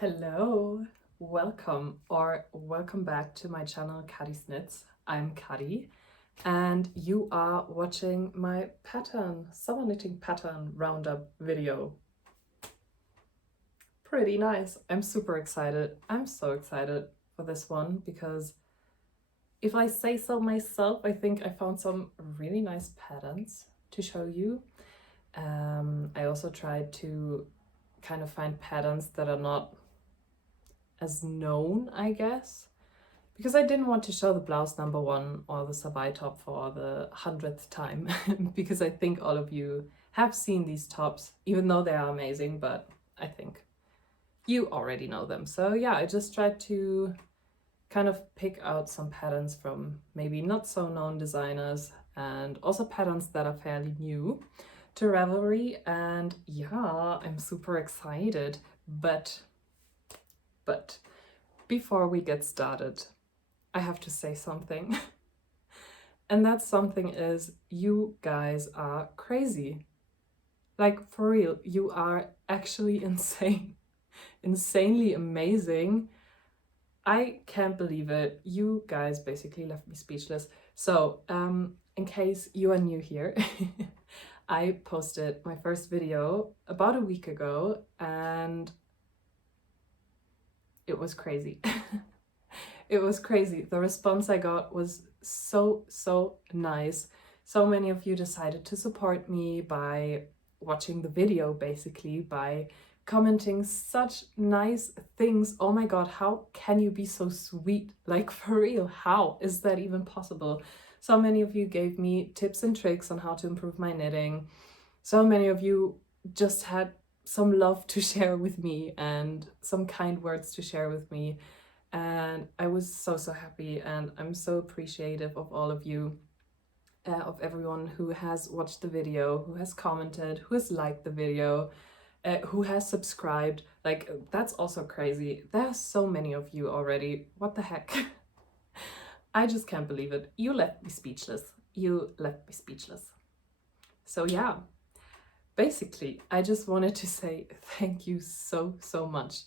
Hello, welcome back to my channel Khaddi Knits. I'm Khaddi and you are watching my summer knitting pattern roundup video. Pretty nice. I'm super excited. I'm so excited for this one because if I say so myself, I think I found some really nice patterns to show you. I also tried to kind of find patterns that are not as known, I guess, because I didn't want to show the blouse number 1 or the sabai top for the 100th time because I think all of you have seen these tops, even though they are amazing, but I think you already know them. So yeah, I just tried to kind of pick out some patterns from maybe not so known designers and also patterns that are fairly new to Ravelry, and yeah, I'm super excited. But before we get started, I have to say something. And that something is, you guys are crazy. Like, for real, you are actually insane. Insanely amazing. I can't believe it. You guys basically left me speechless. So, in case you are new here, I posted my first video about a week ago and it was crazy. It was crazy. The response I got was so nice. So many of you decided to support me by watching the video, basically, by commenting such nice things. Oh my god, how can you be so sweet? Like, for real, how is that even possible? So many of you gave me tips and tricks on how to improve my knitting. So many of you just had some love to share with me and some kind words to share with me. And I was so happy, and I'm so appreciative of all of you, of everyone who has watched the video, who has commented, who has liked the video, who has subscribed. Like, that's also crazy. There are so many of you already. What the heck? I just can't believe it. You left me speechless. You left me speechless. So yeah, basically, I just wanted to say thank you so much.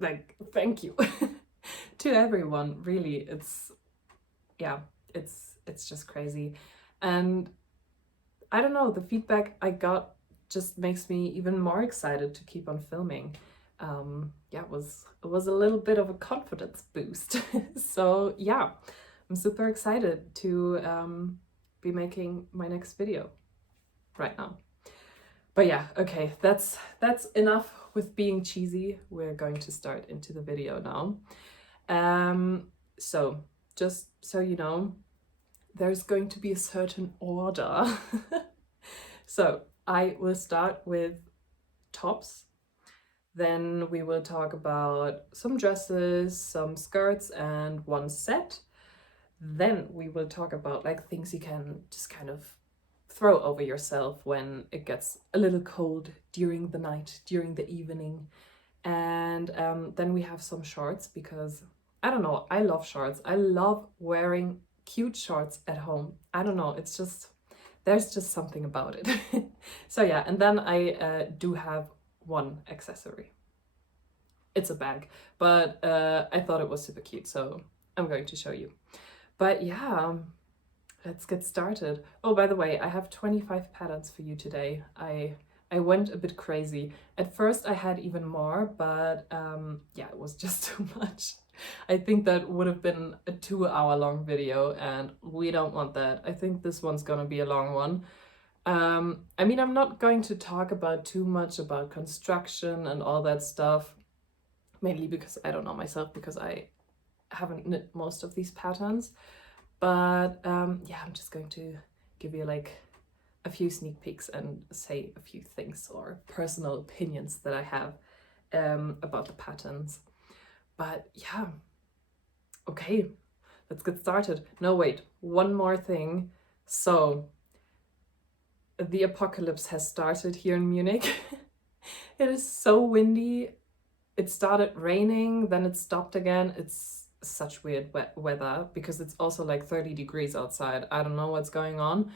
Like, thank you to everyone. Really, it's just crazy. And I don't know, the feedback I got just makes me even more excited to keep on filming. Yeah, it was a little bit of a confidence boost. So yeah, I'm super excited to be making my next video right now. But yeah, okay, that's enough with being cheesy. We're going to start into the video now. So just so you know, there's going to be a certain order. So I will start with tops, then we will talk about some dresses, some skirts, and one set. Then we will talk about like things you can just kind of throw over yourself when it gets a little cold during the night, during the evening. And then we have some shorts, because I don't know, I love shorts. I love wearing cute shorts at home. I don't know, it's just, there's just something about it. So yeah, and then I do have one accessory. It's a bag, but I thought it was super cute, so I'm going to show you. But yeah, let's get started. Oh, by the way, I have 25 patterns for you today. I went a bit crazy. At first I had even more, but yeah, it was just too much. I think that would have been a 2-hour-long video, and we don't want that. I think this one's gonna be a long one. I mean, I'm not going to talk about too much about construction and all that stuff, mainly because I don't know myself, because I haven't knit most of these patterns. But yeah, I'm just going to give you like a few sneak peeks and say a few things or personal opinions that I have about the patterns. But yeah, okay, let's get started. No, wait, one more thing. So the apocalypse has started here in Munich. It is so windy. It started raining, then it stopped again. It's such weird weather because it's also like 30 degrees outside. I don't know what's going on.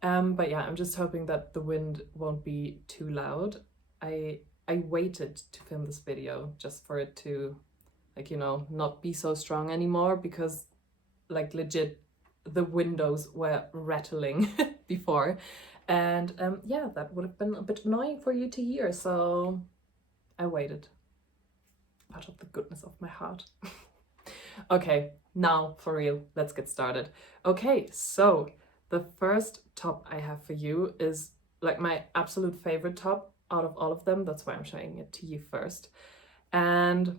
But yeah, I'm just hoping that the wind won't be too loud. I I waited to film this video just for it to, like, you know, not be so strong anymore, because like legit the windows were rattling before, and yeah, that would have been a bit annoying for you to hear, so I waited out of the goodness of my heart. Okay, now for real, let's get started. Okay, so the first top I have for you is like my absolute favorite top out of all of them. That's why I'm showing it to you first. And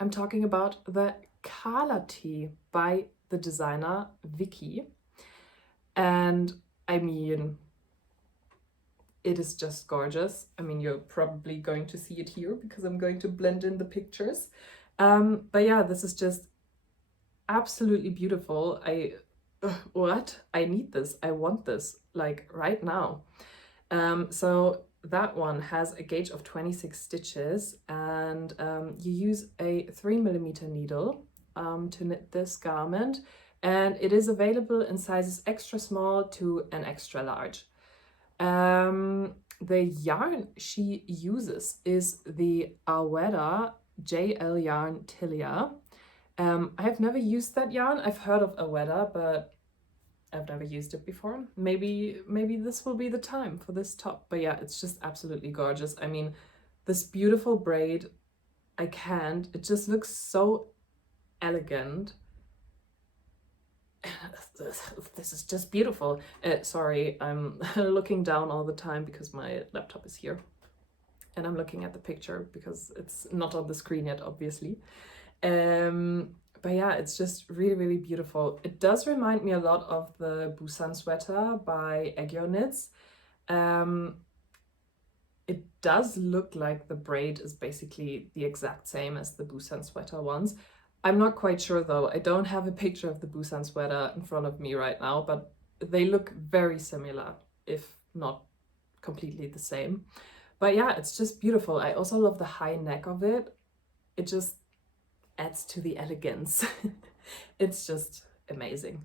I'm talking about the Clara Tee by the designer Vicyyy. And I mean, it is just gorgeous. I mean, you're probably going to see it here because I'm going to blend in the pictures. But yeah, this is just absolutely beautiful. What? I need this. I want this, like right now. So that one has a gauge of 26 stitches, and you use a 3mm needle to knit this garment, and it is available in sizes extra small to an extra large. The yarn she uses is the Aweda JL yarn Tilia. I have never used that yarn. I've heard of Aweda, but I've never used it before. Maybe this will be the time for this top. But yeah, it's just absolutely gorgeous. I mean, this beautiful braid, I can't. It just looks so elegant. This is just beautiful. Sorry, I'm looking down all the time because my laptop is here. And I'm looking at the picture because it's not on the screen yet, obviously. But yeah, it's just really, really beautiful. It does remind me a lot of the Busan sweater by Egyo Knits. It does look like the braid is basically the exact same as the Busan sweater ones. I'm not quite sure though. I don't have a picture of the Busan sweater in front of me right now, but they look very similar, if not completely the same. But yeah, it's just beautiful. I also love the high neck of it. It just adds to the elegance. It's just amazing.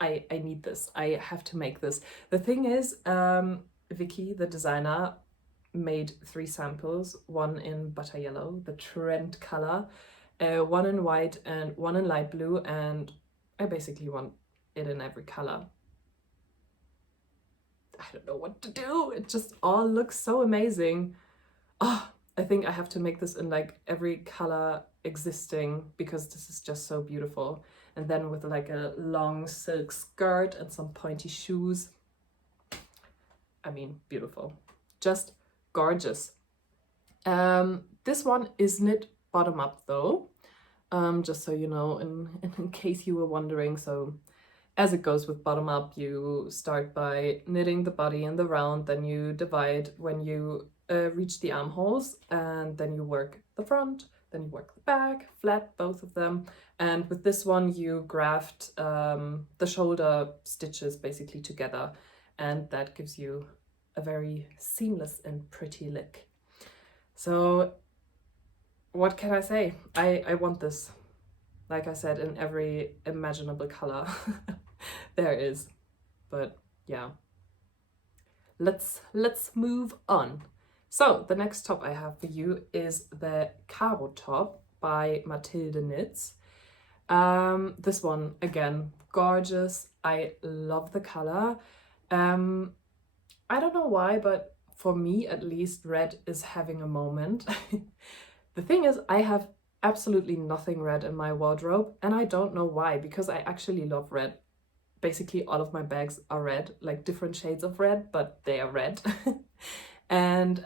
I need this. I have to make this. The thing is, Vicyyy, the designer, made 3 samples, one in butter yellow, the trend color, one in white and one in light blue, and I basically want it in every color. I don't know what to do. It just all looks so amazing. Oh, I think I have to make this in like every color existing because this is just so beautiful. And then with like a long silk skirt and some pointy shoes. I mean, beautiful. Just gorgeous. This one is knit bottom up though, just so you know, in case you were wondering. So as it goes with bottom up, you start by knitting the body in the round, then you divide when you reach the armholes, and then you work the front, then you work the back, flat, both of them. And with this one, you graft the shoulder stitches basically together, and that gives you a very seamless and pretty look. So what can I say? I want this, like I said, in every imaginable color there is. But yeah, let's move on. So the next top I have for you is the Caro top by Mathilde Knits. This one, again, gorgeous. I love the color. I don't know why, but for me at least, red is having a moment. The thing is, I have absolutely nothing red in my wardrobe, and I don't know why, because I actually love red. Basically all of my bags are red, like different shades of red, but they are red. And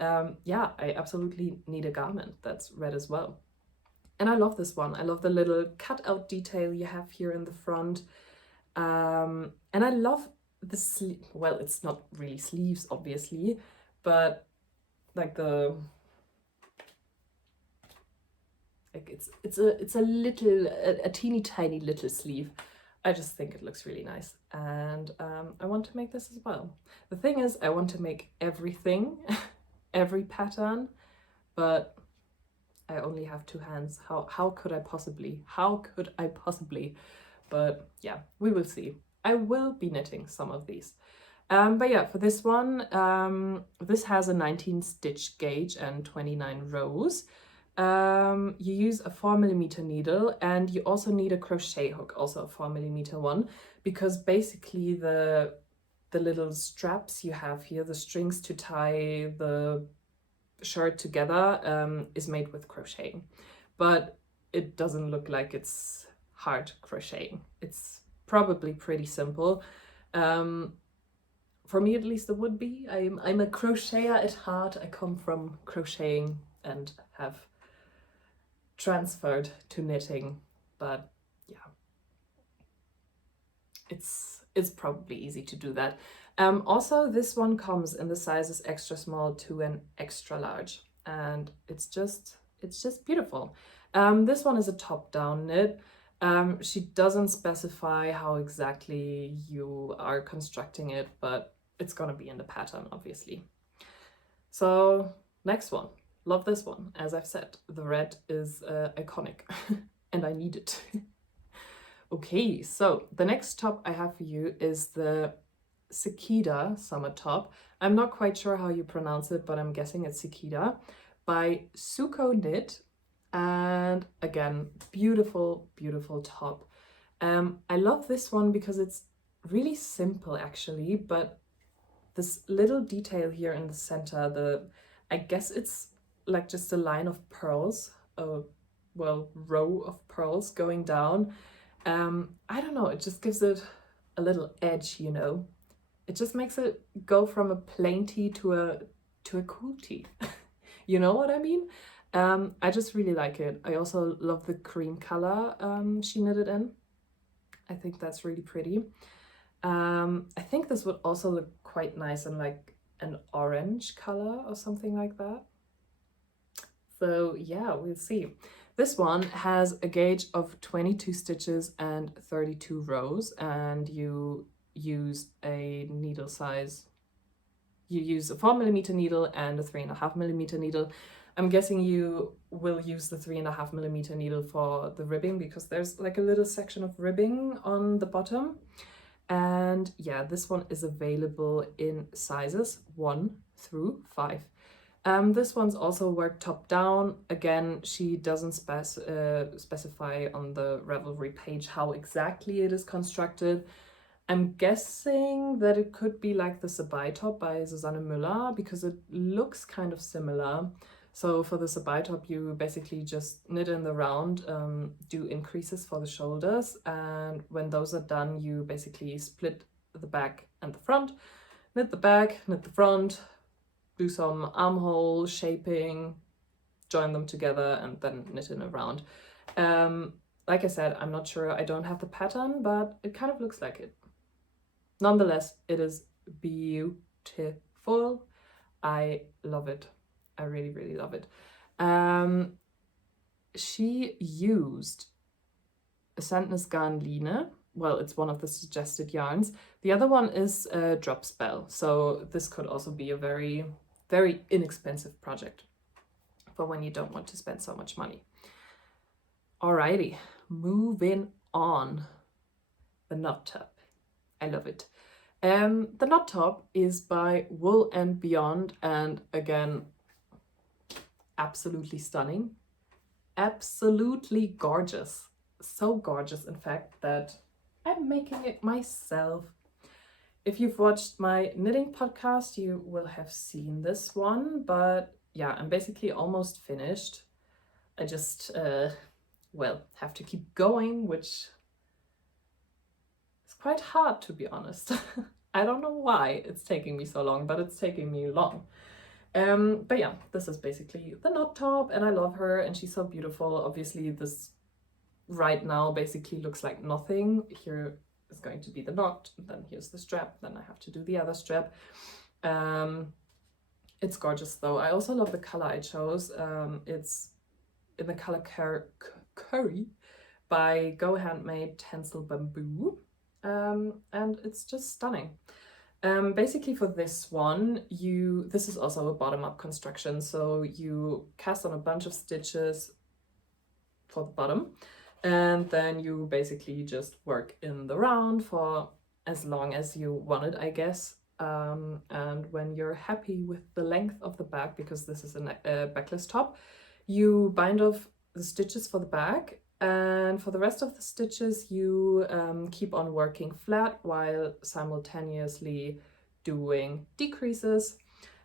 yeah, I absolutely need a garment that's red as well. And I love this one. I love the little cutout detail you have here in the front. And I love the sleeve. Well, it's not really sleeves, obviously, but like the, like it's a little, a teeny tiny little sleeve. I just think it looks really nice, and I want to make this as well. The thing is, I want to make everything, every pattern, but I only have 2 hands. How could I possibly? How could I possibly? But yeah, we will see. I will be knitting some of these. But yeah, for this one, this has a 19 stitch gauge and 29 rows. You use a 4mm needle, and you also need a crochet hook, also a 4mm one, because basically the little straps you have here, the strings to tie the shirt together, is made with crocheting, but it doesn't look like it's hard crocheting. It's probably pretty simple. For me at least it would be. I'm a crocheter at heart. I come from crocheting and have transferred to knitting, but yeah, it's probably easy to do that. Also, this one comes in the sizes extra small to an extra large, and it's just beautiful. This one is a top-down knit. She doesn't specify how exactly you are constructing it, but it's gonna be in the pattern, obviously. So next one, love this one. As I've said, the red is iconic and I need it. Okay, so the next top I have for you is the Seceda Summer top. I'm not quite sure how you pronounce it, but I'm guessing it's Seceda by Suuko Knit. And again, beautiful, beautiful top. I love this one because it's really simple actually, but this little detail here in the center, I guess it's like just a line of pearls, well, row of pearls going down. I don't know, it just gives it a little edge, you know. It just makes it go from a plain tee to a cool tee. You know what I mean? I just really like it. I also love the cream color she knitted in. I think that's really pretty. I think this would also look quite nice in like an orange color or something like that. So yeah, we'll see. This one has a gauge of 22 stitches and 32 rows, and you use a needle size. You use a 4mm needle and a 3.5mm needle. I'm guessing you will use the 3.5mm needle for the ribbing because there's like a little section of ribbing on the bottom. And yeah, this one is available in sizes 1 through 5. This one's also worked top down. Again, she doesn't specify on the Ravelry page how exactly it is constructed. I'm guessing that it could be like the Sabai top by Susanne Müller because it looks kind of similar. So for the Sabai top, you basically just knit in the round, do increases for the shoulders, and when those are done, you basically split the back and the front, knit the back, knit the front, do some armhole shaping, join them together, and then knit in a round. Like I said, I'm not sure, I don't have the pattern, but it kind of looks like it. Nonetheless, it is beautiful. I love it. I really, really love it. She used a Sandnes Garn Line. Well, it's one of the suggested yarns. The other one is a Drop Spell. So this could also be a very, very inexpensive project for when you don't want to spend so much money. Alrighty, moving on. The knot top. I love it. The knot top is by Wool and Beyond, and again, absolutely stunning, absolutely gorgeous, so gorgeous in fact that I'm making it myself. If you've watched my knitting podcast, you will have seen this one, but yeah, I'm basically almost finished. I just well, have to keep going, which is quite hard, to be honest. I don't know why it's taking me so long, but it's taking me long. But yeah, this is basically the knot top, and I love her, and she's so beautiful. Obviously, this right now basically looks like nothing. Here is going to be the knot, then here's the strap, then I have to do the other strap. It's gorgeous though. I also love the color I chose. It's in the color Curry by Go Handmade Tencel Bamboo, and it's just stunning. Basically for this one, this is also a bottom-up construction, so you cast on a bunch of stitches for the bottom, and then you basically just work in the round for as long as you want it, I guess. and when you're happy with the length of the back, because this is a backless top, you bind off the stitches for the back, and for the rest of the stitches you keep on working flat while simultaneously doing decreases,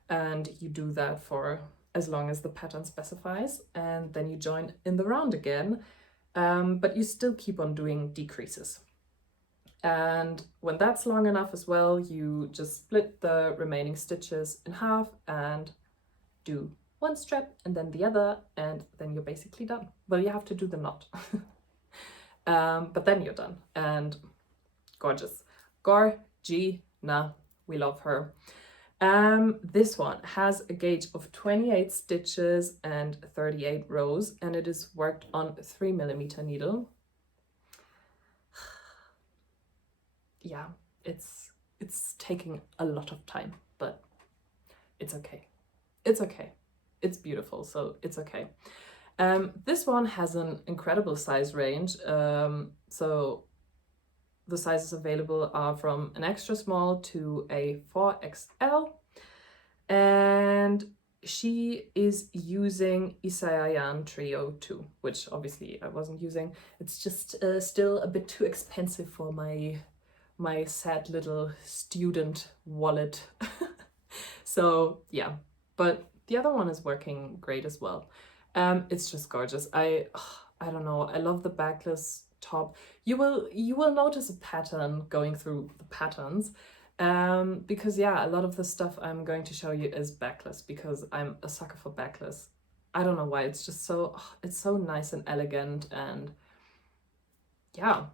and you do that for as long as the pattern specifies, and then you join in the round again, but you still keep on doing decreases. And when that's long enough as well, you just split the remaining stitches in half and do one strap and then the other, and then you're basically done. Well, you have to do the knot, but then you're done. And gorgeous. Gorgina, we love her. This one has a gauge of 28 stitches and 38 rows, and it is worked on 3mm needle. Yeah, it's taking a lot of time, but it's okay. It's okay. It's beautiful, so it's okay. This one has an incredible size range. So the sizes available are from an extra small to a 4XL. And she is using Isayan Trio 2, which obviously I wasn't using. It's just still a bit too expensive for my sad little student wallet. So yeah, but the other one is working great as well. It's just gorgeous. I don't know, I love the backless top. You will notice a pattern going through the patterns, because yeah, a lot of the stuff I'm going to show you is backless because I'm a sucker for backless. I don't know why, it's just so, it's so nice and elegant, and yeah,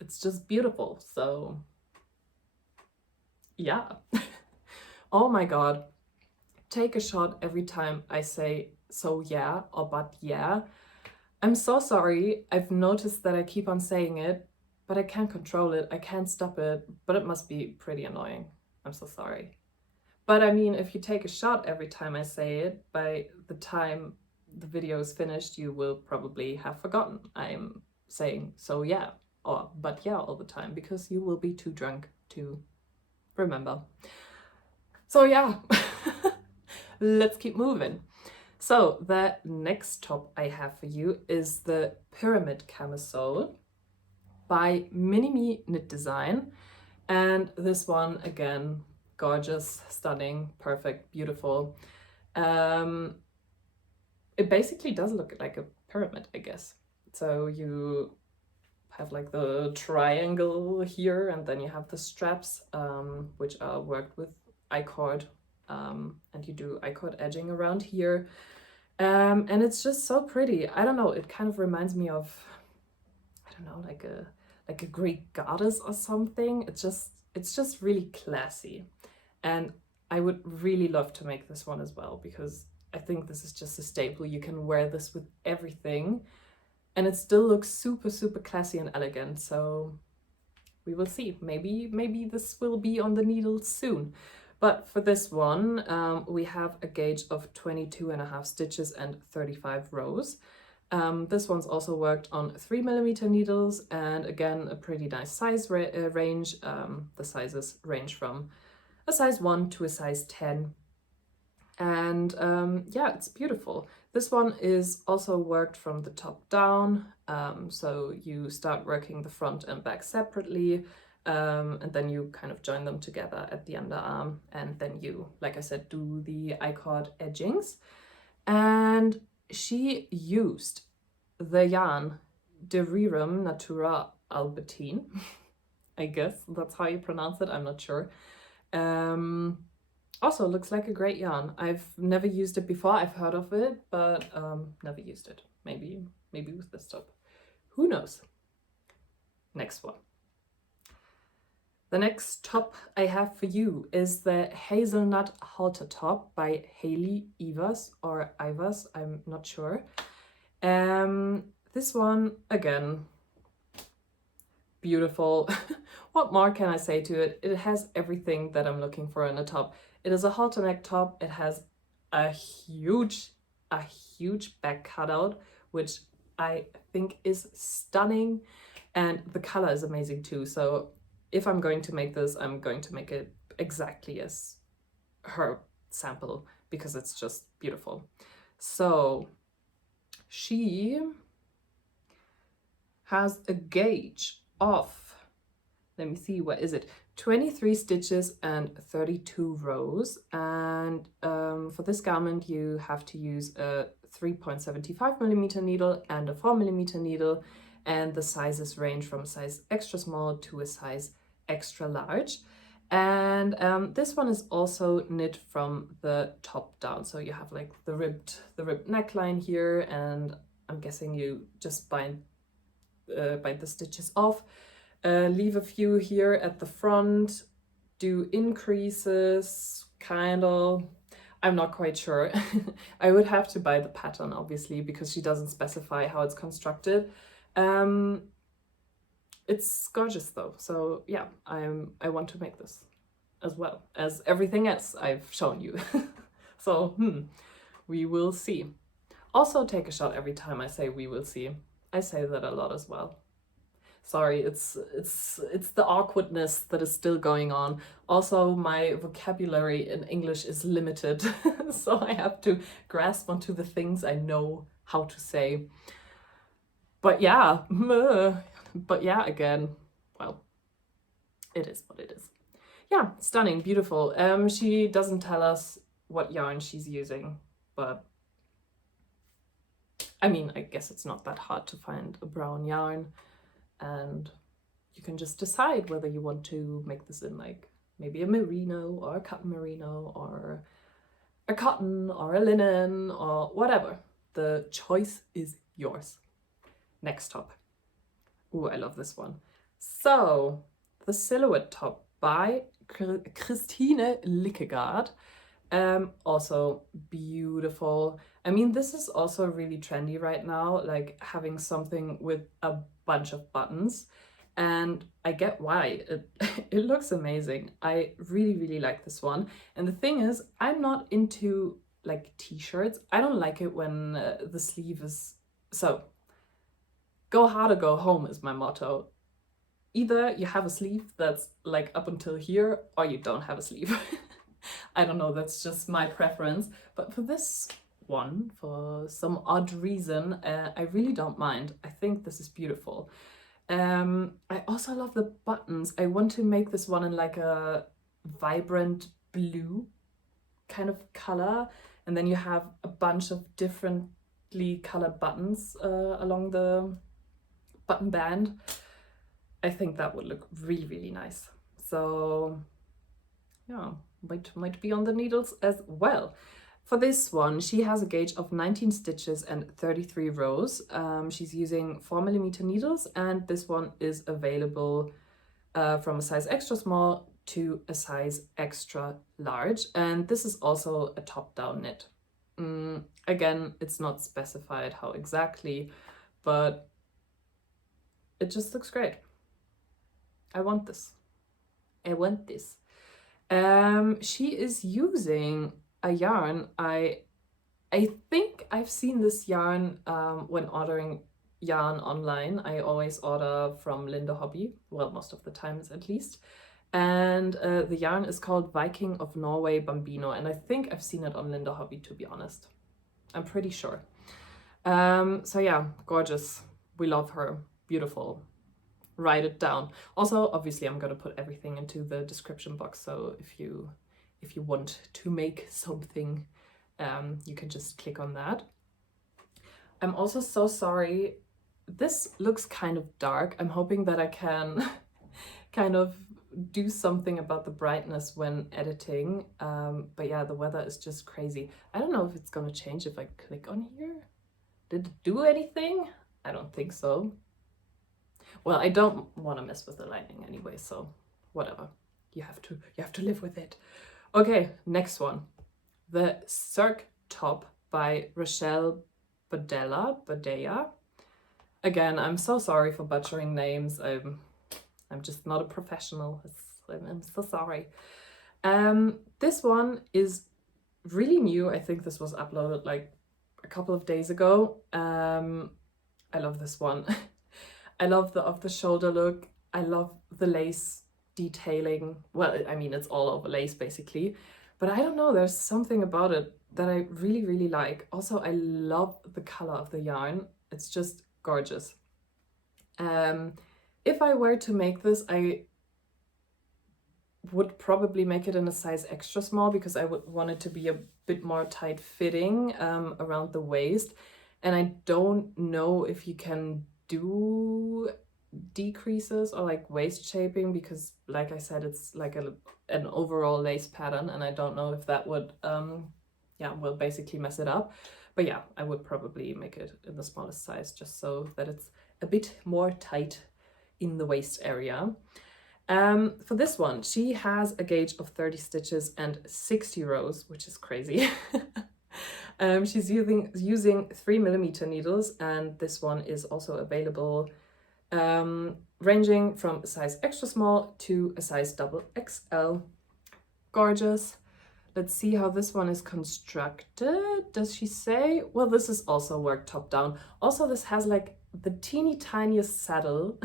it's just beautiful. So yeah. Oh my god, take a shot every time I say so yeah or but yeah. I'm so sorry. I've noticed that I keep on saying it, but I can't control it. I can't stop it, but it must be pretty annoying. I'm so sorry. But I mean, if you take a shot every time I say it, by the time the video is finished, you will probably have forgotten I'm saying so yeah or but yeah all the time, because you will be too drunk to remember. So yeah, let's keep moving. So the next top I have for you is the Pyramid Camisole by Minimi Knit Design. And this one, again, gorgeous, stunning, perfect, beautiful. It basically does look like a pyramid, I guess. So you have like the triangle here, and then you have the straps, which are worked with I-cord, and you do I-cord edging around here. And it's just so pretty. I don't know, it kind of reminds me of, I don't know, like a Greek goddess or something. It's just really classy. And I would really love to make this one as well, because I think this is just a staple. You can wear this with everything and it still looks super, super classy and elegant. So we will see. Maybe this will be on the needle soon. But for this one, we have a gauge of 22.5 stitches and 35 rows. This one's also worked on 3mm needles, and again, a pretty nice size range. The sizes range from a size 1 to a size 10. And yeah, it's beautiful. This one is also worked from the top down. So you start working the front and back separately. And then you kind of join them together at the underarm, and then you, like I said, do the I-cord edgings. And she used the yarn Derirum Natura Albertine. I guess that's how you pronounce it, I'm not sure. Also looks like a great yarn. I've never used it before. I've heard of it, but never used it. Maybe with this top. Who knows? Next one. The next top I have for you is the Hazelnut Halter top by Ivers or Ivers, I'm not sure. This one, again, beautiful. What more can I say to it? It has everything that I'm looking for in a top. It is a halter neck top. It has a huge back cutout, which I think is stunning, and the color is amazing too. So if I'm going to make this, I'm going to make it exactly as her sample because it's just beautiful. So she has a gauge of, let me see, what is it? 23 stitches and 32 rows. And for this garment, you have to use a 3.75 millimeter needle and a 4 millimeter needle. And the sizes range from a size extra small to a size extra large. And this one is also knit from the top down. So you have like the ribbed neckline here, and I'm guessing you just bind the stitches off, leave a few here at the front, do increases, kind of. I'm not quite sure. I would have to buy the pattern, obviously, because she doesn't specify how it's constructed. It's gorgeous though, so yeah, I want to make this as well as everything else I've shown you. So we will see. Also take a shot every time I say we will see. I say that a lot as well. Sorry, it's the awkwardness that is still going on. Also, my vocabulary in English is limited, so I have to grasp onto the things I know how to say. But yeah, again, well, it is what it is. Yeah, stunning, beautiful. She doesn't tell us what yarn she's using, but I mean, I guess it's not that hard to find a brown yarn, and you can just decide whether you want to make this in like maybe a merino or a cotton merino or a cotton or a linen or whatever. The choice is yours. Next top. Ooh, I love this one. So, the silhouette top by Christine Lykkegaard. Also beautiful. I mean, this is also really trendy right now, like having something with a bunch of buttons, and I get why. It looks amazing. I really like this one. And the thing is, I'm not into like t-shirts. I don't like it when the sleeve is so. Go hard or go home is my motto. Either you have a sleeve that's like up until here, or you don't have a sleeve. I don't know, that's just my preference. But for this one, for some odd reason, I really don't mind. I think this is beautiful. I also love the buttons. I want to make this one in like a vibrant blue kind of color. And then you have a bunch of differently colored buttons along the button band. I think that would look really nice. So yeah, might be on the needles as well. For this one, she has a gauge of 19 stitches and 33 rows. She's using 4 millimeter needles, and this one is available from a size extra small to a size extra large. And this is also a top-down knit. Again, it's not specified how exactly, but it just looks great. I want this. I want this. She is using a yarn. I think I've seen this yarn when ordering yarn online. I always order from Linda Hobby, well, most of the times at least. And the yarn is called Viking of Norway Bambino, and I think I've seen it on Linda Hobby, to be honest. I'm pretty sure. So yeah, gorgeous. We love her. Beautiful. Write it down. Also, obviously, I'm gonna put everything into the description box, so if you want to make something, you can just click on that. I'm also so sorry. This looks kind of dark. I'm hoping that I can kind of do something about the brightness when editing. But yeah, the weather is just crazy. I don't know if it's gonna change if I click on here. Did it do anything? I don't think so. Well, I don't want to mess with the lighting anyway, so whatever. You have to live with it. Okay, next one. The Circe top by Rachele Bardella. Again, I'm so sorry for butchering names. I'm just not a professional. I'm so sorry. This one is really new. I think this was uploaded like a couple of days ago. I love this one. I love the off-the-shoulder look. I love the lace detailing. Well, I mean, it's all over lace basically, but I don't know, there's something about it that I really, really like. Also, I love the color of the yarn. It's just gorgeous. If I were to make this, I would probably make it in a size extra small because I would want it to be a bit more tight fitting around the waist. And I don't know if you can do decreases or like waist shaping because, like I said, it's like an overall lace pattern, and I don't know if that would yeah, will basically mess it up. But yeah, I would probably make it in the smallest size just so that it's a bit more tight in the waist area. For this one, she has a gauge of 30 stitches and 60 rows, which is crazy. She's using 3mm needles, and this one is also available ranging from a size extra small to a size double XL. Gorgeous. Let's see how this one is constructed. Does she say? Well, this is also worked top down. Also, this has like the teeny tiniest saddle.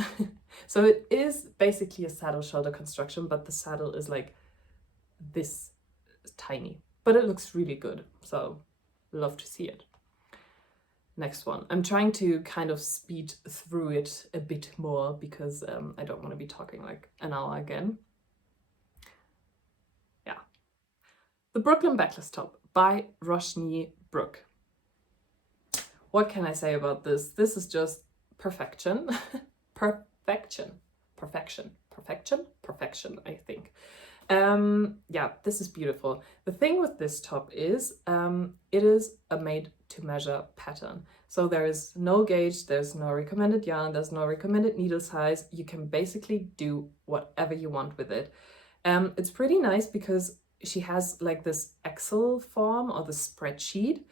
So it is basically a saddle shoulder construction, but the saddle is like this tiny, but it looks really good. So love to see it. Next one. I'm trying to kind of speed through it a bit more because I don't want to be talking like an hour again. Yeah. The Brooklyn Backless Top by Roshni Brook. What can I say about this? This is just perfection. Perfection, I think. Yeah, this is beautiful. The thing with this top is it is a made to measure pattern. So there is no gauge, there's no recommended yarn, there's no recommended needle size. You can basically do whatever you want with it. It's pretty nice because she has like this Excel form or the spreadsheet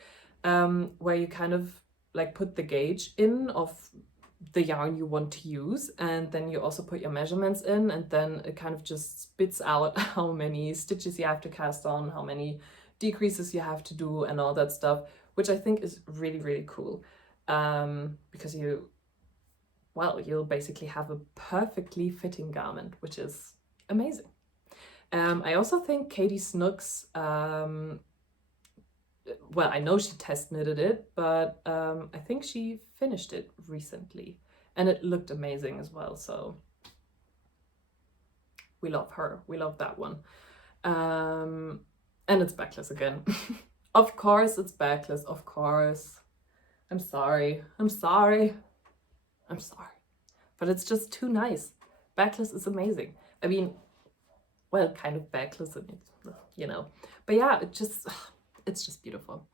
where you kind of like put the gauge in of the yarn you want to use, and then you also put your measurements in, and then it kind of just spits out how many stitches you have to cast on, how many decreases you have to do, and all that stuff, which I think is really, really cool, because you'll basically have a perfectly fitting garment, which is amazing. I also think Katie Snooks, well, I know she test knitted it, but I think she finished it recently and it looked amazing as well. So we love her. We love that one. And it's backless again. Of course it's backless, of course. I'm sorry. But it's just too nice. Backless is amazing. I mean, well, kind of backless, you know. But yeah, it's just beautiful.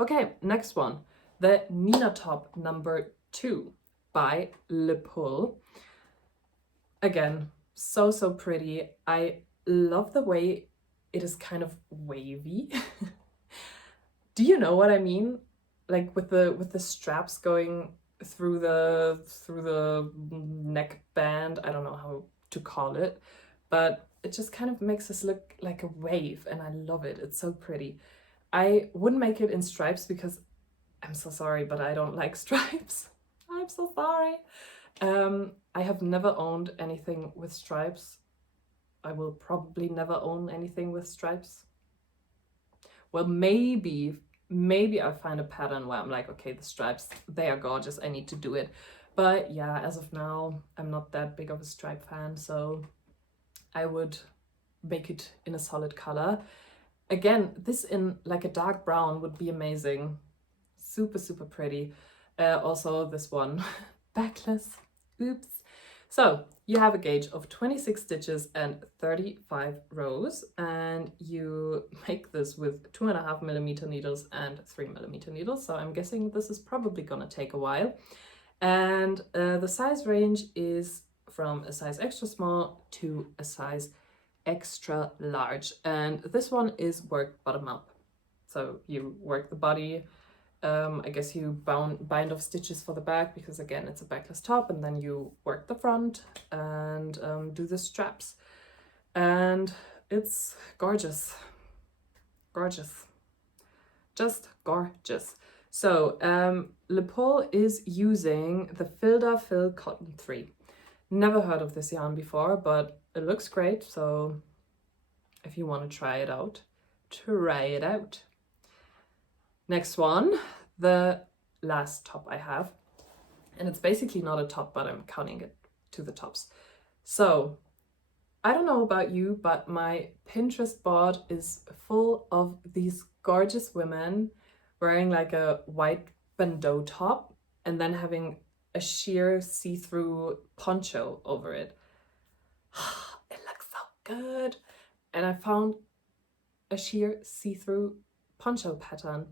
Okay, next one. The Nina top number 2 by Le Pull. Again, so pretty. I love the way it is kind of wavy. Do you know what I mean? Like with the straps going through the neck band. I don't know how to call it, but it just kind of makes this look like a wave, and I love it. It's so pretty. I wouldn't make it in stripes because I'm so sorry, but I don't like stripes. I'm so sorry. I have never owned anything with stripes. I will probably never own anything with stripes. Well, maybe I'll find a pattern where I'm like, okay, the stripes, they are gorgeous, I need to do it. But yeah, as of now, I'm not that big of a stripe fan, so I would make it in a solid color. Again, this in like a dark brown would be amazing. Super pretty. Also this one, backless. Oops. So you have a gauge of 26 stitches and 35 rows, and you make this with 2.5mm needles and 3mm needles. So I'm guessing this is probably gonna take a while. And the size range is from a size extra small to a size extra large, and this one is worked bottom up. So you work the body, I guess you bind off stitches for the back because again it's a backless top, and then you work the front and do the straps, and it's gorgeous, just gorgeous. So Le Pull is using the Fill Cotton 3. Never heard of this yarn before, but it looks great, so if you want to try it out, try it out. Next one, the last top I have, and it's basically not a top, but I'm counting it to the tops. So I don't know about you, but my Pinterest board is full of these gorgeous women wearing like a white bandeau top and then having a sheer see-through poncho over it. It looks so good. And I found a sheer see-through poncho pattern.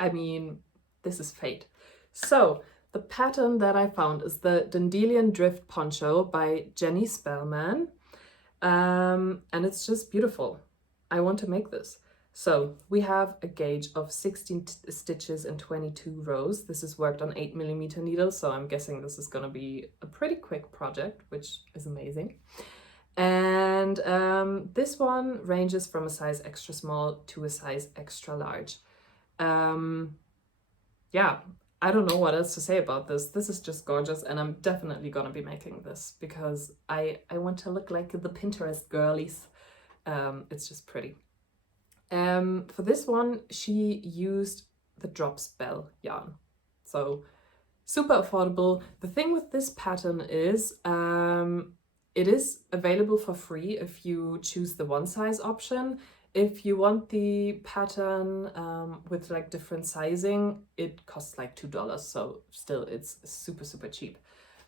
I mean, this is fate. So the pattern that I found is the Dandelion Drift Poncho by Jenny Spellman. And it's just beautiful. I want to make this. So we have a gauge of 16 stitches and 22 rows. This is worked on 8mm needles, so I'm guessing this is gonna be a pretty quick project, which is amazing. And this one ranges from a size extra small to a size extra large. Yeah, I don't know what else to say about this. This is just gorgeous, and I'm definitely gonna be making this because I want to look like the Pinterest girlies. It's just pretty. For this one, she used the Drop Spell yarn. So super affordable. The thing with this pattern is it is available for free if you choose the one size option. If you want the pattern with like different sizing, it costs like $2. So still it's super, super cheap.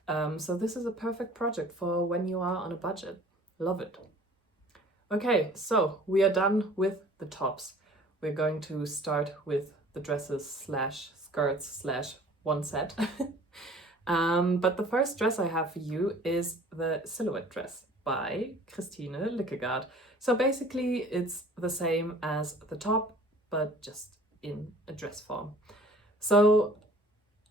So this is a perfect project for when you are on a budget. Love it. Okay, so we are done with the tops. We're going to start with the dresses slash skirts slash one set. But the first dress I have for you is the silhouette dress by Christine Lykkegaard. So basically it's the same as the top, but just in a dress form. So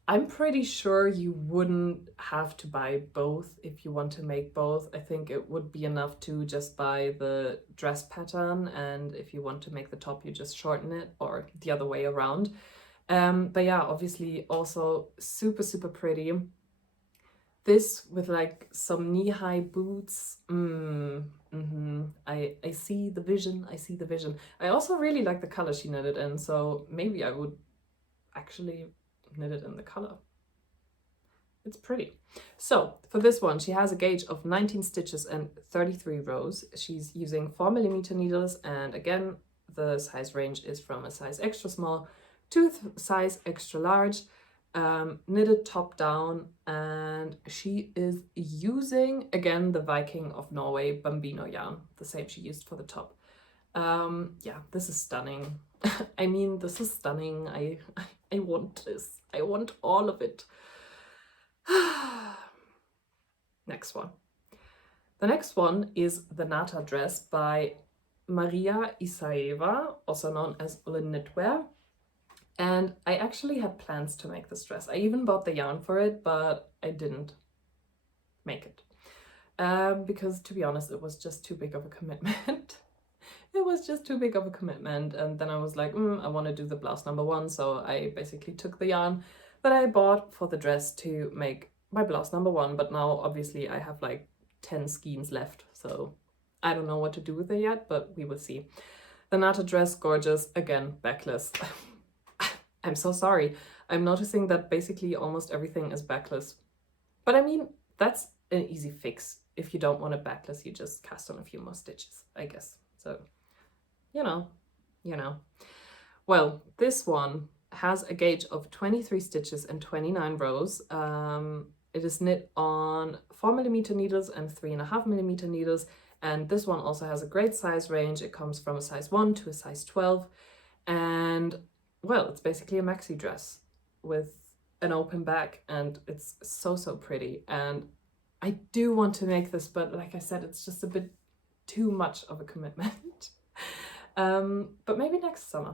I'm pretty sure you wouldn't have to buy both if you want to make both. I think it would be enough to just buy the dress pattern, and if you want to make the top, you just shorten it, or the other way around. But yeah, obviously also super, super pretty. This with like some knee-high boots. I see the vision, I see the vision. I also really like the color she knitted in, so maybe I would actually knit it in the color. It's pretty. So for this one, she has a gauge of 19 stitches and 33 rows. She's using 4mm needles, and again, the size range is from a size extra small to size extra large. Knitted top down, and she is using again the Viking of Norway Bambino yarn, the same she used for the top. Yeah, this is stunning. I mean, this is stunning. I want this. I want all of it. Next one. The next one is the Nata dress by Maria Isaeva, also known as Ulin Knitwear. And I actually had plans to make this dress. I even bought the yarn for it, but I didn't make it. Because to be honest, it was just too big of a commitment. It was just too big of a commitment. And then I was like, I want to do the blouse number 1. So I basically took the yarn that I bought for the dress to make my blouse number 1. But now obviously I have like 10 skeins left. So I don't know what to do with it yet, but we will see. The Nata dress, gorgeous. Again, backless. I'm so sorry. I'm noticing that basically almost everything is backless. But I mean, that's an easy fix. If you don't want a backless, you just cast on a few more stitches, I guess. So, you know. Well, this one has a gauge of 23 stitches and 29 rows. It is knit on 4mm needles and 3.5mm needles. And this one also has a great size range. It comes from a size 1 to a size 12. And well, it's basically a maxi dress with an open back, and it's so, so pretty. And I do want to make this, but like I said, it's just a bit too much of a commitment. But maybe next summer.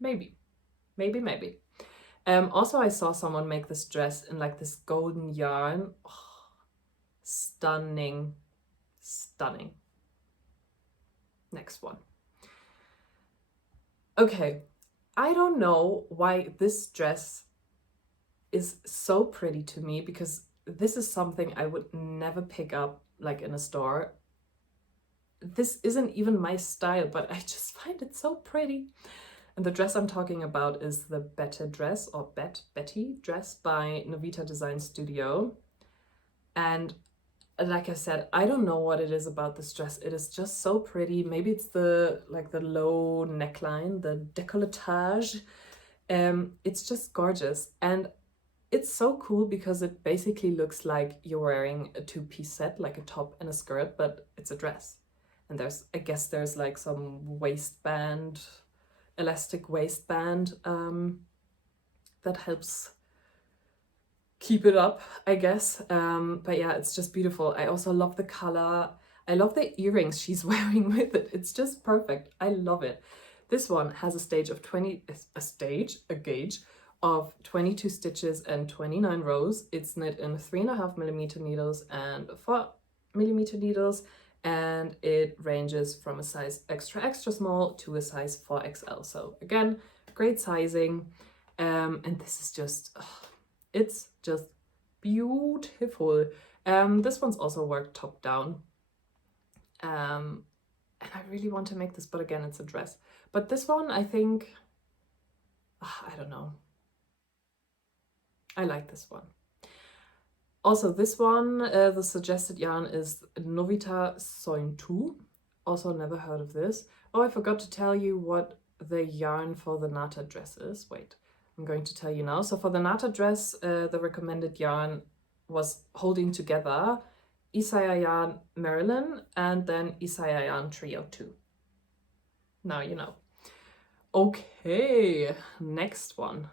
Maybe. Also, I saw someone make this dress in like this golden yarn. Oh, stunning. Next one. Okay. I don't know why this dress is so pretty to me, because this is something I would never pick up like in a store. This isn't even my style, but I just find it so pretty. And the dress I'm talking about is the Betty dress, or Betty dress by Novita Design Studio. And like I said, I don't know what it is about this dress. It is just so pretty. Maybe it's the low neckline, the décolletage. It's just gorgeous. And it's so cool because it basically looks like you're wearing a two-piece set, like a top and a skirt, but it's a dress. And I guess there's like some waistband, elastic waistband that helps keep it up, I guess. But yeah, it's just beautiful. I also love the color. I love the earrings she's wearing with it. It's just perfect. I love it. This one has a gauge of 22 stitches and 29 rows. It's knit in 3.5mm needles and 4mm needles, and it ranges from a size extra small to a size 4XL. So again, great sizing. And this is just, it's just beautiful. This one's also worked top down. And I really want to make this, but again, it's a dress. But this one, I think, I don't know. I like this one. Also, this one, the suggested yarn is Novita Sointu. Also never heard of this. Oh, I forgot to tell you what the yarn for the Nata dress is. Wait, I'm going to tell you now. So for the Nata dress, the recommended yarn was holding together Isaya yarn Marilyn and then Isaya yarn Trio 2. Now you know. Okay, next one.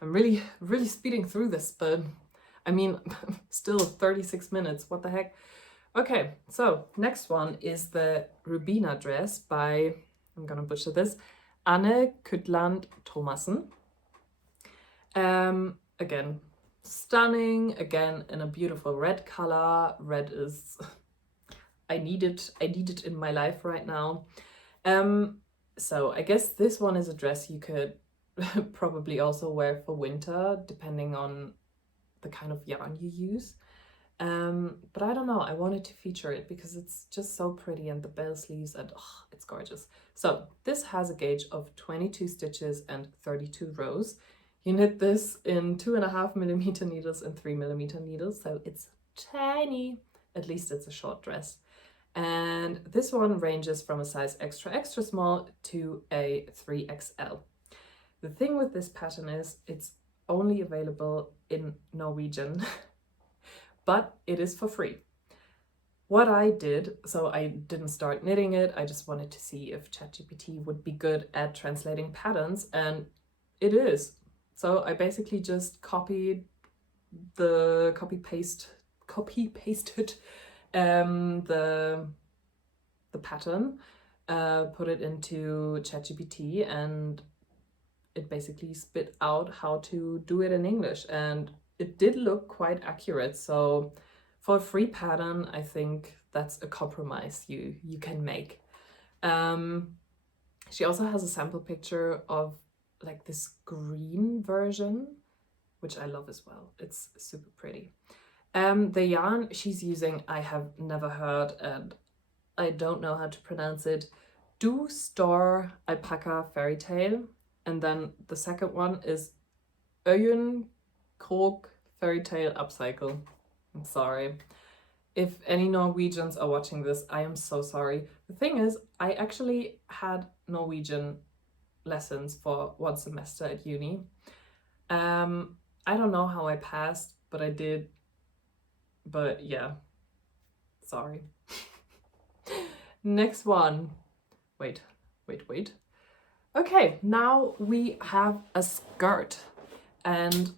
I'm really speeding through this, but I mean, still 36 minutes, what the heck? Okay, so next one is the Rubina dress by, I'm gonna butcher this, Anne Kytland Thomassen. Again, stunning, again, in a beautiful red color. Red is, I need it in my life right now. So I guess this one is a dress you could probably also wear for winter, depending on the kind of yarn you use. But I don't know, I wanted to feature it because it's just so pretty, and the bell sleeves, and oh, it's gorgeous. So this has a gauge of 22 stitches and 32 rows. You knit this in 2.5mm needles and 3mm needles, so it's tiny. At least it's a short dress. And this one ranges from a size extra small to a 3XL. The thing with this pattern is it's only available in Norwegian, but it is for free. What I did, so I didn't start knitting it, I just wanted to see if ChatGPT would be good at translating patterns, and it is. So I basically just copy pasted the pattern, put it into ChatGPT, and it basically spit out how to do it in English, and it did look quite accurate. So for a free pattern, I think that's a compromise you can make. She also has a sample picture of like this green version, which I love as well. It's super pretty. The yarn she's using, I have never heard, and I don't know how to pronounce it. Do Store Alpaca Fairy Tale. And then the second one is Øyen Krog Fairy Tale Upcycle. I'm sorry. If any Norwegians are watching this, I am so sorry. The thing is, I actually had Norwegian lessons for 1 semester at uni. I don't know how I passed, but I did. But yeah, sorry. Next one. Wait. Okay, now we have a skirt, and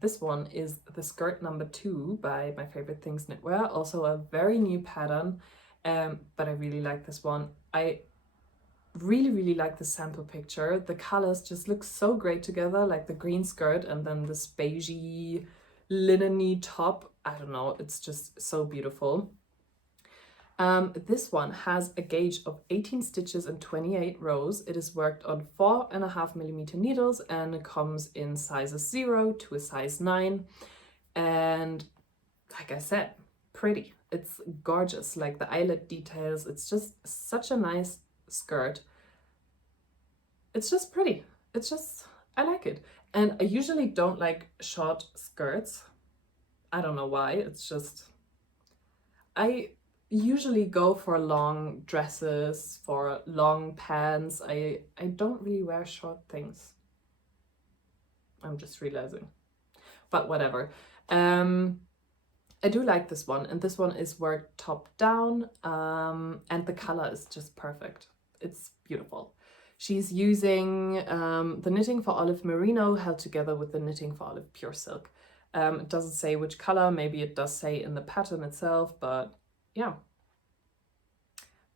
this one is the skirt number 2 by My Favorite Things Knitwear, also a very new pattern, but I really like this one. I really like the sample picture. The colors just look so great together, like the green skirt and then this beigey linen-y top. I don't know, it's just so beautiful. This one has a gauge of 18 stitches and 28 rows. It is worked on 4.5mm needles, and it comes in sizes 0 to a size 9. And like I said, pretty. It's gorgeous, like the eyelet details. It's just such a nice skirt. It's just pretty. It's just, I like it. And I usually don't like short skirts. I don't know why. It's just, I usually go for long dresses, for long pants. I don't really wear short things. I'm just realizing. But whatever. I do like this one, and this one is worked top down, and the color is just perfect. It's beautiful. She's using the knitting for olive merino held together with the knitting for olive pure silk. It doesn't say which color, maybe it does say in the pattern itself, but yeah.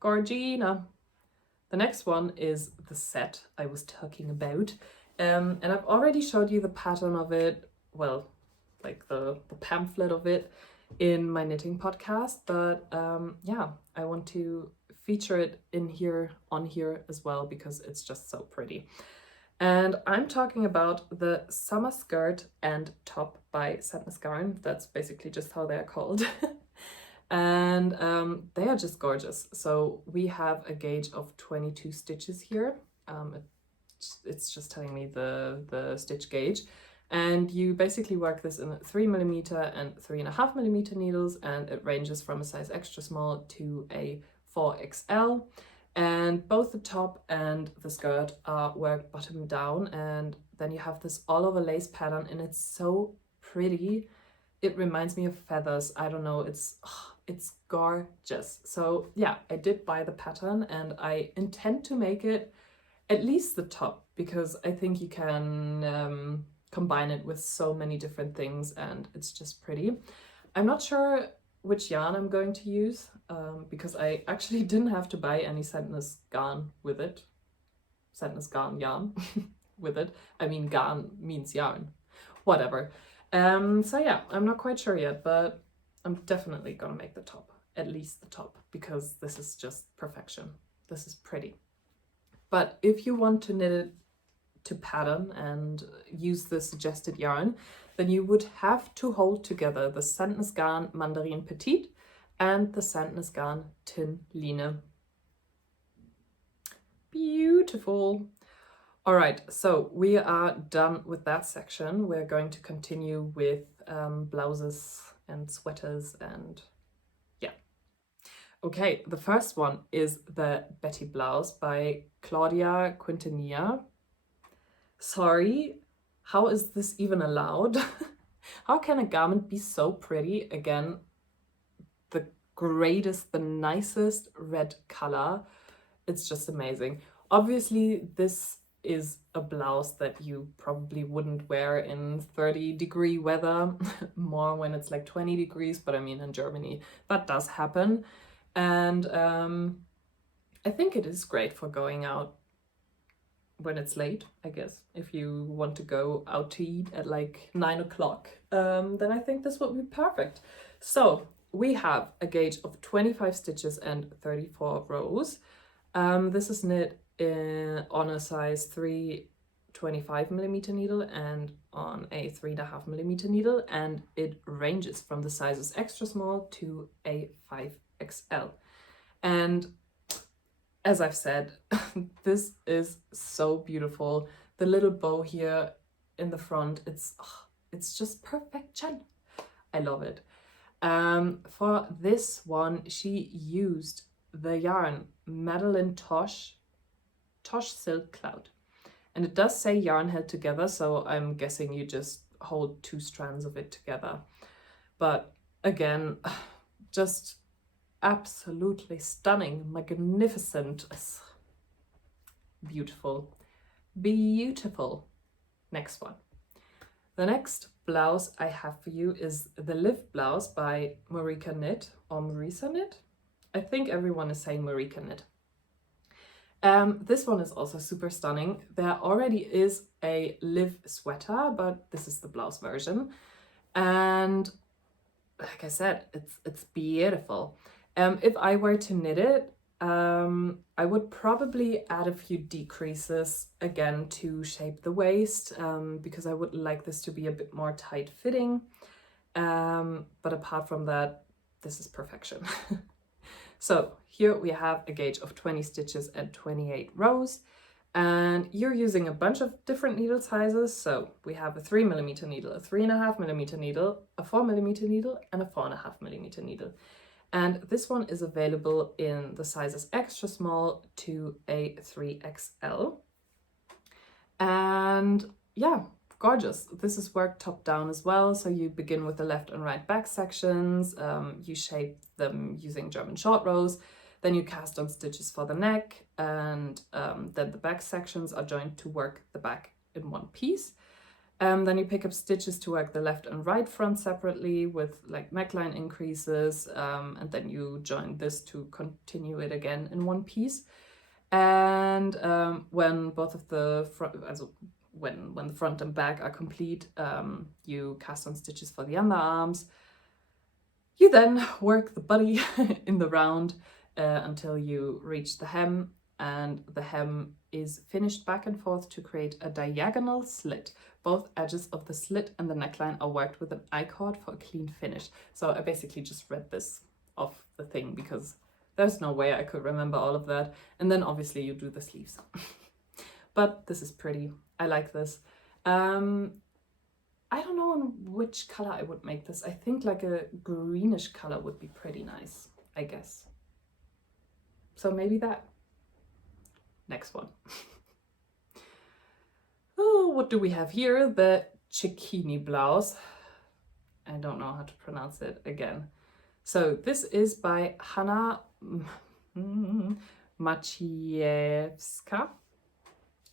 Gorgina. The next one is the set I was talking about. And I've already showed you the pattern of it, well, like the pamphlet of it in my knitting podcast, but yeah, I want to feature it on here as well because it's just so pretty. And I'm talking about the summer skirt and top by Sadness Garn. That's basically just how they're called. And they are just gorgeous. So we have a gauge of 22 stitches here. It's just telling me the stitch gauge. And you basically work this in 3mm and 3.5mm needles, and it ranges from a size extra small to a 4XL. And both the top and the skirt are worked bottom down, and then you have this all over lace pattern, and it's so pretty. It reminds me of feathers. I don't know, it's gorgeous. So yeah, I did buy the pattern, and I intend to make it at least the top, because I think you can combine it with so many different things, and it's just pretty. I'm not sure which yarn I'm going to use, because I actually didn't have to buy any Sadness Garn with it. Sadness Garn yarn with it. I mean, garn means yarn. Whatever. So yeah, I'm not quite sure yet, but I'm definitely gonna make the top, at least the top, because this is just perfection. This is pretty. But if you want to knit it to pattern and use the suggested yarn, then you would have to hold together the Sadness Garn Mandarin Petite and the Sadness Garn Tin Line. Beautiful. All right, so we are done with that section. We're going to continue with blouses and sweaters and yeah. Okay, the first one is the Betty blouse by Claudia Quintanilla. Sorry, how is this even allowed? How can a garment be so pretty? Again, the greatest, the nicest red color. It's just amazing. Obviously, this is a blouse that you probably wouldn't wear in 30-degree weather, more when it's like 20 degrees, but I mean, in Germany, that does happen. And I think it is great for going out when it's late, I guess. If you want to go out to eat at like 9 o'clock, then I think this would be perfect. So we have a gauge of 25 stitches and 34 rows. This is knit on a size 3.25mm needle and on a 3.5mm needle, and it ranges from the sizes extra small to a 5XL. And as I've said, this is so beautiful. The little bow here in the front, it's just perfection. I love it. For this one, she used the yarn Madeline Tosh Silk Cloud. And it does say yarn held together, so I'm guessing you just hold 2 strands of it together. But again, just absolutely stunning, magnificent, beautiful, beautiful. Next one. The next blouse I have for you is the Live blouse by Marika Knit, or Marisa Knit. I think everyone is saying Marika Knit. This one is also super stunning. There already is a Live sweater, but this is the blouse version. And like I said, it's beautiful. If I were to knit it, I would probably add a few decreases again to shape the waist, because I would like this to be a bit more tight fitting. But apart from that, this is perfection. So here we have a gauge of 20 stitches and 28 rows. And you're using a bunch of different needle sizes. So we have a 3mm needle, a 3.5mm needle, a 4mm needle, and a 4.5mm needle. And this one is available in the sizes extra small to a 3XL. And yeah, gorgeous. This is worked top down as well. So you begin with the left and right back sections. You shape them using German short rows. Then you cast on stitches for the neck, and then the back sections are joined to work the back in one piece. Then you pick up stitches to work the left and right front separately with like neckline increases, and then you join this to continue it again in one piece. And when both of the front, when the front and back are complete, you cast on stitches for the underarms. You then work the body in the round until you reach the hem, and the hem is finished back and forth to create a diagonal slit. Both edges of the slit and the neckline are worked with an I-cord for a clean finish. So I basically just read this off the thing because there's no way I could remember all of that. And then obviously you do the sleeves. But this is pretty. I like this. I don't know in which color I would make this. I think like a greenish color would be pretty nice, I guess. So maybe that. Next one. Oh, what do we have here? The Cicchini blouse. I don't know how to pronounce it again. So this is by Hanna Maciejewska.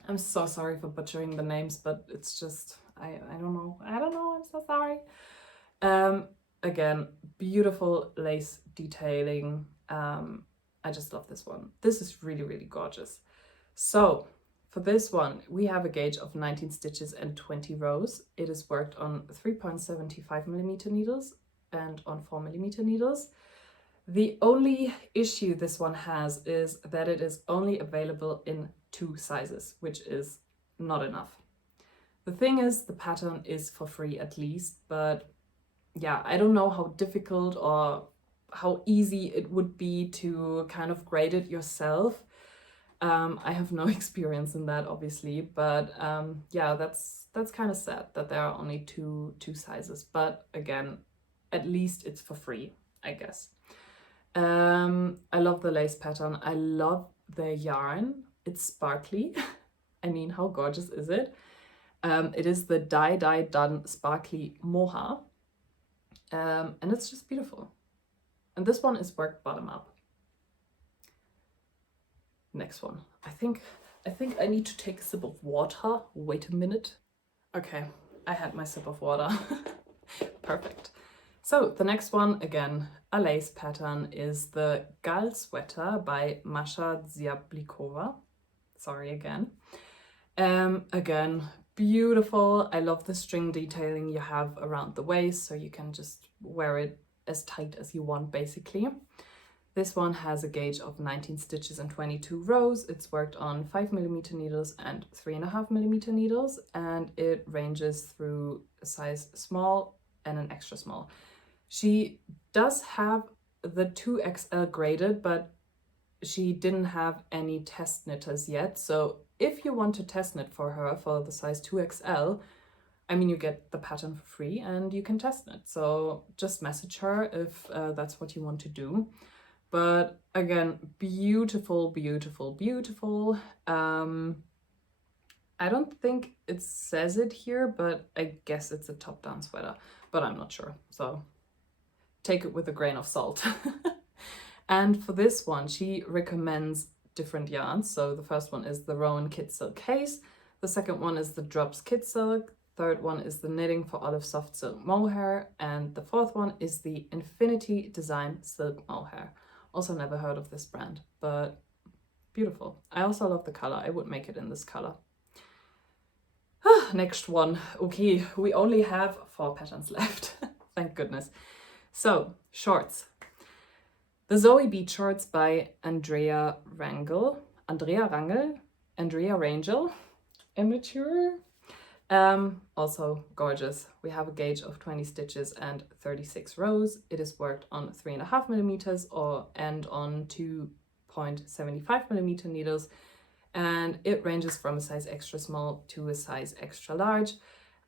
I'm so sorry for butchering the names, but it's just, I don't know, I'm so sorry. Again, beautiful lace detailing. I just love this one. This is really, really gorgeous. So for this one, we have a gauge of 19 stitches and 20 rows. It is worked on 3.75mm needles and on 4mm needles. The only issue this one has is that it is only available in 2 sizes, which is not enough. The thing is, the pattern is for free at least, but yeah, I don't know how difficult or how easy it would be to kind of grade it yourself. I have no experience in that, obviously, but yeah, that's kind of sad that there are only two sizes. But again, at least it's for free, I guess. I love the lace pattern. I love the yarn. It's sparkly. I mean, how gorgeous is it? It is the Dye Done Sparkly Moha, and it's just beautiful. And this one is worked bottom up. Next one. I think I need to take a sip of water. Wait a minute. Okay, I had my sip of water. Perfect. So the next one, again, a lace pattern, is the Gal Sweater by Masha Ziablikova. Sorry again. Again, beautiful. I love the string detailing you have around the waist, so you can just wear it as tight as you want, basically. This one has a gauge of 19 stitches and 22 rows. It's worked on 5mm needles and 3.5mm needles, and it ranges through a size small and an extra small. She does have the 2XL graded, but she didn't have any test knitters yet. So if you want to test knit for her for the size 2XL, I mean, you get the pattern for free and you can test knit. So just message her if that's what you want to do. But again, beautiful, beautiful, beautiful. I don't think it says it here, but I guess it's a top-down sweater, but I'm not sure. So take it with a grain of salt. And for this one, she recommends different yarns. So the first one is the Rowan Kid Silk Case. The second one is the Drops Kid Silk. Third one is the Knitting for Olive Soft Silk Mohair. And the fourth one is the Infinity Design Silk Mohair. Also never heard of this brand, but beautiful. I also love the color. I would make it in this color. Next one. Okay, we only have 4 patterns left. Thank goodness. So, shorts. The Zoe Beach shorts by Andrea Rangel. Immature. Also gorgeous. We have a gauge of 20 stitches and 36 rows. It is worked on 3.5 millimeters and on 2.75 millimeter needles, and it ranges from a size extra small to a size extra large.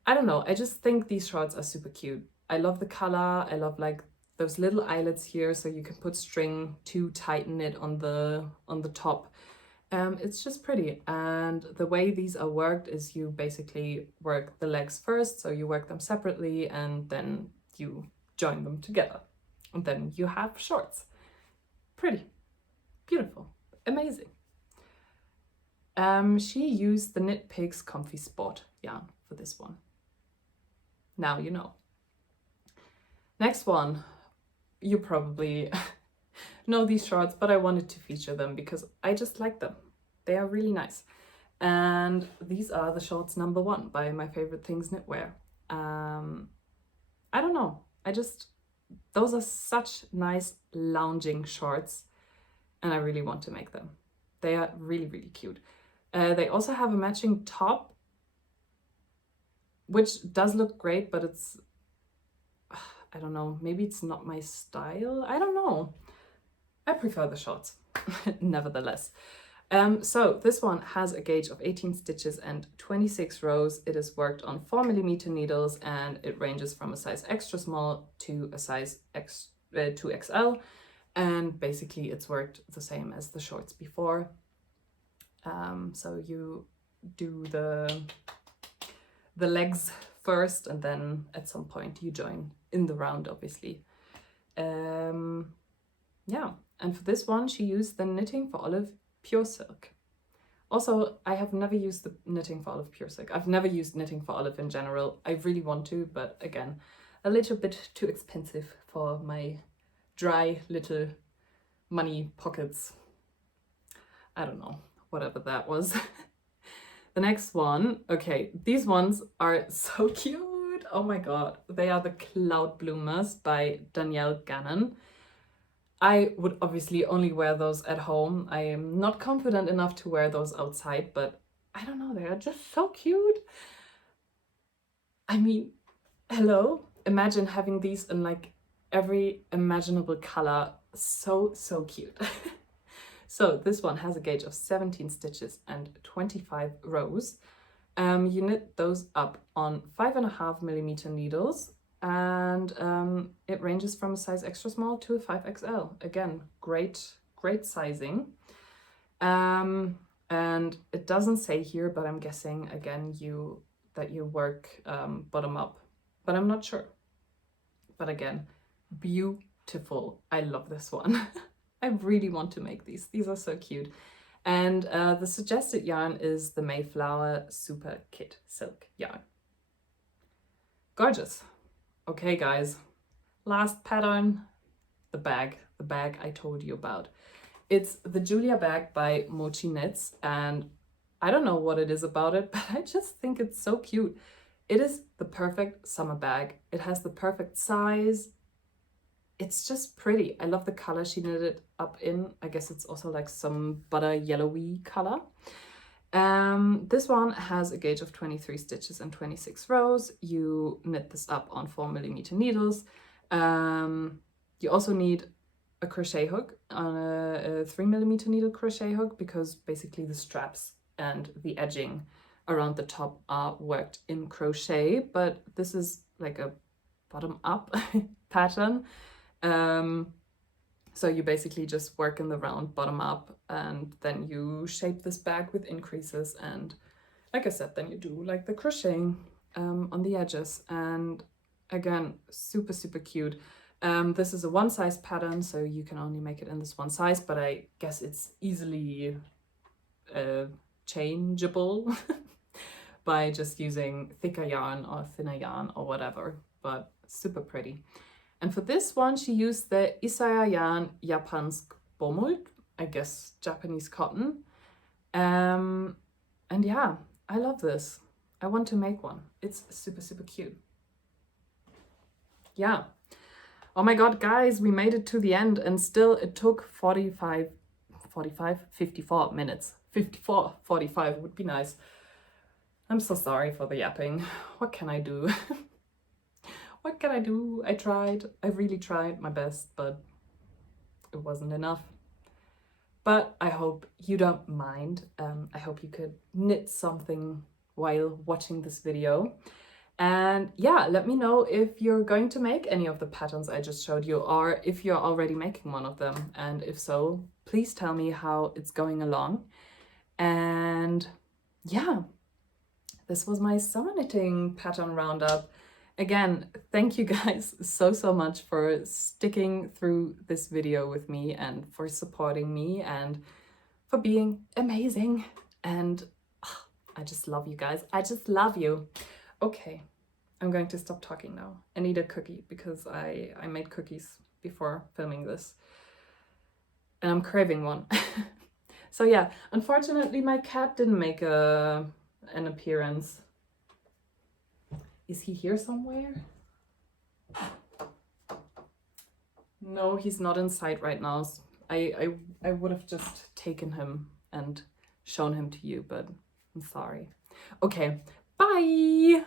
I don't know, I just think these shorts are super cute. I love the color. I love like those little eyelets here, so you can put string to tighten it on the top. It's just pretty, and the way these are worked is you basically work the legs first, so you work them separately and then you join them together, and then you have shorts. Pretty, beautiful, amazing. She used the Knit Pig's Comfy Sport yarn for this one. Now you know. Next one, you probably know these shorts, but I wanted to feature them because I just like them. They are really nice. And these are the shorts number 1 by My Favorite Things Knitwear. I don't know, those are such nice lounging shorts, and I really want to make them. They are really, really cute. They also have a matching top, which does look great, but it's, I don't know, maybe it's not my style. I don't know. I prefer the shorts, nevertheless. So this one has a gauge of 18 stitches and 26 rows. It is worked on 4 millimeter needles, and it ranges from a size extra small to a size 2XL. And basically it's worked the same as the shorts before. So you do the legs first, and then at some point you join in the round, obviously. Yeah, and for this one she used the Knitting for Olive Pure Silk. Also, I have never used the Knitting for Olive Pure Silk. I've never used Knitting for Olive in general. I really want to, but again, a little bit too expensive for my dry little money pockets. I don't know, whatever that was. The next one, okay, these ones are so cute. Oh my god, they are the Cloud Bloomers by Danielle Gannon. I would obviously only wear those at home. I am not confident enough to wear those outside, but I don't know, they are just so cute. I mean, hello, imagine having these in like every imaginable color. So cute. So this one has a gauge of 17 stitches and 25 rows. You knit those up on 5.5 millimeter needles, and it ranges from a size extra small to a 5XL. Again, great sizing. And it doesn't say here, but I'm guessing again that you work bottom up, but I'm not sure. But again, beautiful. I love this one. I really want to make these. These are so cute. And the suggested yarn is the Mayflower Super Kit Silk yarn. Gorgeous. Okay, guys. Last pattern, the bag I told you about. It's the Julia bag by Mochi Knits, and I don't know what it is about it, but I just think it's so cute. It is the perfect summer bag. It has the perfect size. It's just pretty. I love the color she knitted it up in. I guess it's also like some butter yellowy color. This one has a gauge of 23 stitches and 26 rows. You knit this up on 4 millimeter needles. You also need a crochet hook on a 3 millimeter needle crochet hook, because basically the straps and the edging around the top are worked in crochet, but this is like a bottom up pattern. So you basically just work in the round bottom up, and then you shape this bag with increases, and like I said, then you do like the crocheting on the edges. And again, super cute. This is a one size pattern, so you can only make it in this one size, but I guess it's easily changeable by just using thicker yarn or thinner yarn or whatever, but super pretty. And for this one, she used the Isaya yarn Japansk Bomull, I guess Japanese cotton. And yeah, I love this. I want to make one. It's super cute. Yeah. Oh my god, guys, we made it to the end, and still it took 54 minutes. 45 would be nice. I'm so sorry for the yapping. What can I do? What can I do? I tried. I really tried my best, but it wasn't enough. But I hope you don't mind. I hope you could knit something while watching this video. And yeah, let me know if you're going to make any of the patterns I just showed you, or if you're already making one of them. And if so, please tell me how it's going along. And yeah, this was my summer knitting pattern roundup. Again, thank you guys so much for sticking through this video with me and for supporting me and for being amazing. And I just love you guys. I just love you. Okay, I'm going to stop talking now. I need a cookie because I made cookies before filming this and I'm craving one. So yeah, unfortunately my cat didn't make an appearance. Is he here somewhere? No, he's not in sight right now. I would have just taken him and shown him to you, but I'm sorry. Okay, bye!